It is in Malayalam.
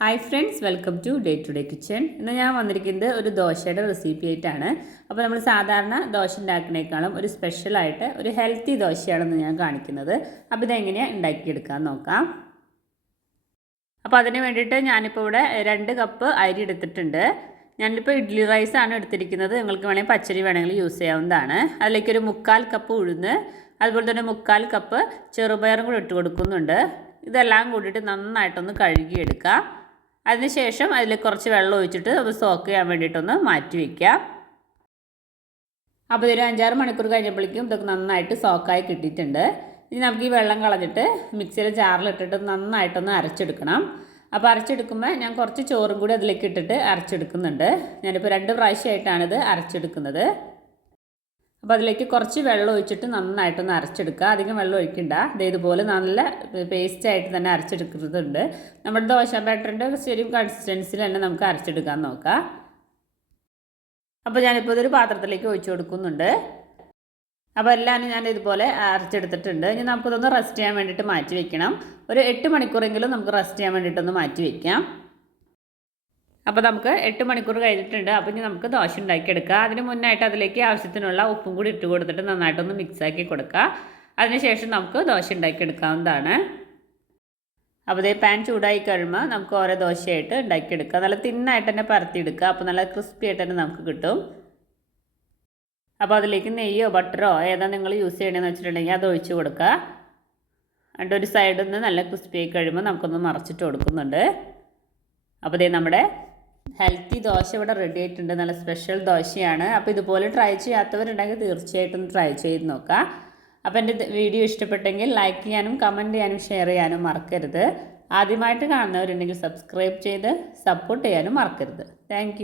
Hi friends welcome to day to day kitchen ഇന്ന് ഞാൻ വന്നിരിക്കുന്നത് ഒരു ദോശയുടെ റെസിപ്പി ആയിട്ടാണ്. അപ്പോൾ നമ്മൾ സാധാരണ ദോശ ഉണ്ടാക്കുന്നേക്കാളും ഒരു സ്പെഷ്യലായിട്ട് ഒരു ഹെൽത്തി ദോശയാണെന്ന് ഞാൻ കാണിക്കുന്നത്. അപ്പോൾ ഇതെങ്ങനെയാണ് ഉണ്ടാക്കിയെടുക്കാൻ നോക്കാം. അപ്പോൾ അതിന് വേണ്ടിയിട്ട് ഞാനിപ്പോൾ ഇവിടെ രണ്ട് കപ്പ് അരി എടുത്തിട്ടുണ്ട്. ഞാനിപ്പോൾ ഇഡ്ഡലി റൈസ് ആണ് എടുത്തിരിക്കുന്നത്. നിങ്ങൾക്ക് വേണമെങ്കിൽ പച്ചരി വേണമെങ്കിൽ യൂസ് ചെയ്യാവുന്നതാണ്. അതിലേക്ക് ഒരു മുക്കാൽ കപ്പ് ഉഴുന്ന് അതുപോലെ തന്നെ മുക്കാൽ കപ്പ് ചെറുപയറും കൂടി ഇട്ട് കൊടുക്കുന്നുണ്ട്. ഇതെല്ലാം കൂടിയിട്ട് നന്നായിട്ടൊന്ന് കഴുകിയെടുക്കുക അതിനുശേഷം അതിൽ കുറച്ച് വെള്ളം ഒഴിച്ചിട്ട് അത് സോക്ക് ചെയ്യാൻ വേണ്ടിയിട്ടൊന്ന് മാറ്റി വയ്ക്കാം അപ്പോൾ ഇതൊരു അഞ്ചാറ് മണിക്കൂർ കഴിഞ്ഞപ്പോഴേക്കും ഇതൊക്കെ നന്നായിട്ട് സോക്കായി കിട്ടിയിട്ടുണ്ട്. ഇനി നമുക്ക് ഈ വെള്ളം കളഞ്ഞിട്ട് മിക്സിയിൽ ജാറിലിട്ടിട്ട് നന്നായിട്ടൊന്ന് അരച്ചെടുക്കണം. അപ്പോൾ അരച്ചെടുക്കുമ്പോൾ ഞാൻ കുറച്ച് ചോറും കൂടി അതിലേക്ക് ഇട്ടിട്ട് അരച്ചെടുക്കുന്നുണ്ട്. ഞാനിപ്പോൾ രണ്ട് പ്രാവശ്യമായിട്ടാണിത് അരച്ചെടുക്കുന്നത്. അപ്പോൾ അതിലേക്ക് കുറച്ച് വെള്ളം ഒഴിച്ചിട്ട് നന്നായിട്ടൊന്ന് അരച്ചെടുക്കുക. അധികം വെള്ളം ഒഴിക്കണ്ട. ഇത് ഇതുപോലെ നല്ല പേസ്റ്റായിട്ട് തന്നെ അരച്ചെടുക്കുന്നുണ്ട് നമ്മുടെ ദോശ ബാറ്ററിന്റെ ശരിയും കൺസിസ്റ്റൻസിൽ തന്നെ നമുക്ക് അരച്ചെടുക്കാൻ നോക്കാം. അപ്പോൾ ഞാനിപ്പോൾ ഇതൊരു പാത്രത്തിലേക്ക് ഒഴിച്ചു കൊടുക്കുന്നുണ്ട്. അപ്പോൾ എല്ലാം ഞാൻ ഇതുപോലെ അരച്ചെടുത്തിട്ടുണ്ട്. ഇനി നമുക്കിതൊന്ന് റെസ്റ്റ് ചെയ്യാൻ വേണ്ടിയിട്ട് മാറ്റി വെക്കണം. ഒരു എട്ട് മണിക്കൂറെങ്കിലും നമുക്ക് റെസ്റ്റ് ചെയ്യാൻ വേണ്ടിയിട്ടൊന്ന് മാറ്റി വയ്ക്കാം അപ്പോൾ നമുക്ക് എട്ട് മണിക്കൂർ കഴിഞ്ഞിട്ടുണ്ട്. അപ്പോൾ ഇനി നമുക്ക് ദോശ ഉണ്ടാക്കിയെടുക്കുക അതിന് മുന്നായിട്ട് അതിലേക്ക് ആവശ്യത്തിനുള്ള ഉപ്പും കൂടി ഇട്ട് കൊടുത്തിട്ട് നന്നായിട്ടൊന്ന് മിക്സാക്കി കൊടുക്കുക അതിനുശേഷം നമുക്ക് ദോശ ഉണ്ടാക്കിയെടുക്കാവുന്നതാണ്. അപ്പോൾ ഇതേ പാൻ ചൂടായി കഴിയുമ്പോൾ നമുക്ക് ഓരോ ദോശയായിട്ട് ഉണ്ടാക്കിയെടുക്കുക നല്ല തിന്നായിട്ട് തന്നെ പരത്തിയെടുക്കുക അപ്പോൾ നല്ല ക്രിസ്പി ആയിട്ട് തന്നെ നമുക്ക് കിട്ടും. അപ്പോൾ അതിലേക്ക് നെയ്യോ ബട്ടറോ ഏതാ നിങ്ങൾ യൂസ് ചെയ്യണമെന്ന് വെച്ചിട്ടുണ്ടെങ്കിൽ അത് ഒഴിച്ച് കൊടുക്കുക എന്നിട്ട് ഒരു സൈഡിൽ നിന്ന് നല്ല ക്രിസ്പി ആയി കഴിയുമ്പോൾ നമുക്കൊന്ന് മറച്ചിട്ട് കൊടുക്കുന്നുണ്ട്. അപ്പോൾ ഇതേ നമ്മുടെ ഹെൽത്തി ദോശ ഇവിടെ റെഡി ആയിട്ടുണ്ട്. നല്ല സ്പെഷ്യൽ ദോശയാണ്. അപ്പോൾ ഇതുപോലെ ട്രൈ ചെയ്യാത്തവരുണ്ടെങ്കിൽ തീർച്ചയായിട്ടും ട്രൈ ചെയ്ത് നോക്കുക അപ്പോൾ എന്റെ വീഡിയോ ഇഷ്ടപ്പെട്ടെങ്കിൽ ലൈക്ക് ചെയ്യാനും കമന്റ് ചെയ്യാനും ഷെയർ ചെയ്യാനും മറക്കരുത്. ആദ്യമായിട്ട് കാണുന്നവരുണ്ടെങ്കിൽ സബ്സ്ക്രൈബ് ചെയ്ത് സപ്പോർട്ട് ചെയ്യാനും മറക്കരുത്. താങ്ക്